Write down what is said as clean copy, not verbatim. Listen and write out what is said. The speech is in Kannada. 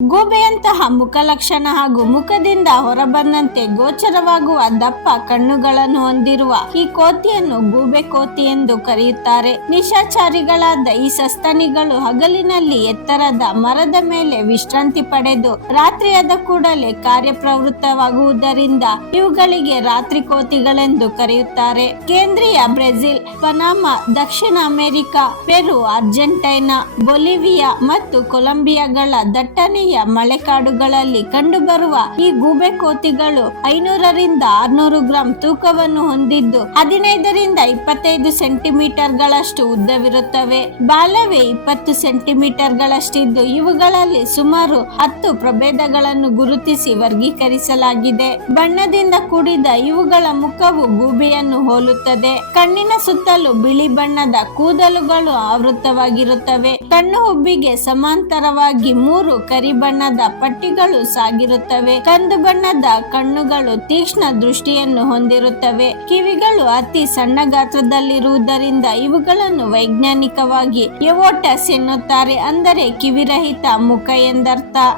ಗೂಬೆಯಂತಹ ಮುಖಲಕ್ಷಣ ಹಾಗೂ ಮುಖದಿಂದ ಹೊರಬಂದಂತೆ ಗೋಚರವಾಗುವ ದಪ್ಪ ಕಣ್ಣುಗಳನ್ನು ಹೊಂದಿರುವ ಈ ಕೋತಿಯನ್ನು ಗೂಬೆ ಕೋತಿ ಎಂದು ಕರೆಯುತ್ತಾರೆ. ನಿಶಾಚಾರಿಗಳಾದ ಈ ಸಸ್ತನಿಗಳು ಹಗಲಿನಲ್ಲಿ ಎತ್ತರದ ಮರದ ಮೇಲೆ ವಿಶ್ರಾಂತಿ ಪಡೆದು ರಾತ್ರಿಯಾದ ಕೂಡಲೇ ಕಾರ್ಯಪ್ರವೃತ್ತವಾಗುವುದರಿಂದ ಇವುಗಳಿಗೆ ರಾತ್ರಿ ಕೋತಿಗಳೆಂದು ಕರೆಯುತ್ತಾರೆ. ಕೇಂದ್ರೀಯ ಬ್ರೆಜಿಲ್, ಪನಾಮಾ, ದಕ್ಷಿಣ ಅಮೆರಿಕ, ಪೆರು, ಅರ್ಜೆಂಟೈನಾ, ಬೊಲಿವಿಯಾ ಮತ್ತು ಕೊಲಂಬಿಯಾಗಳ ದಟ್ಟಣೆಯ ಮಳೆಕಾಡುಗಳಲ್ಲಿ ಕಂಡುಬರುವ ಈ ಗೂಬೆ ಕೋತಿಗಳು 500 ರಿಂದ 600 ಗ್ರಾಂ ತೂಕವನ್ನು ಹೊಂದಿದ್ದು 15 ರಿಂದ 25 ಸೆಂಟಿಮೀಟರ್ಗಳಷ್ಟು ಉದ್ದವಿರುತ್ತವೆ. ಬಾಲವೇ 20 ಸೆಂಟಿಮೀಟರ್ಗಳಷ್ಟಿದ್ದು ಇವುಗಳಲ್ಲಿ ಸುಮಾರು 10 ಪ್ರಭೇದಗಳನ್ನು ಗುರುತಿಸಿ ವರ್ಗೀಕರಿಸಲಾಗಿದೆ. ಬಣ್ಣದಿಂದ ಕೂಡಿದ ಇವುಗಳ ಮುಖವು ಗೂಬೆಯನ್ನು ಹೋಲುತ್ತದೆ. ಕಣ್ಣಿನ ಸುತ್ತಲೂ ಬಿಳಿ ಬಣ್ಣದ ಕೂದಲುಗಳು ಆವೃತವಾಗಿರುತ್ತವೆ. ಕಣ್ಣು ಹುಬ್ಬಿಗೆ ಸಮಾಂತರವಾಗಿ 3 ಕರಿ ಬಣ್ಣದ ಪಟ್ಟಿಗಳು ಸಾಗಿರುತ್ತವೆ. ಕಂದು ಬಣ್ಣದ ಕಣ್ಣುಗಳು ತೀಕ್ಷ್ಣ ದೃಷ್ಟಿಯನ್ನು ಹೊಂದಿರುತ್ತವೆ. ಕಿವಿಗಳು ಅತಿ ಸಣ್ಣ ಗಾತ್ರದಲ್ಲಿರುವುದರಿಂದ ಇವುಗಳನ್ನು ವೈಜ್ಞಾನಿಕವಾಗಿ ಎವೋಟಸ್ ಎನ್ನುತ್ತಾರೆ, ಅಂದರೆ ಕಿವಿರಹಿತ ಮುಖ ಎಂದರ್ಥ.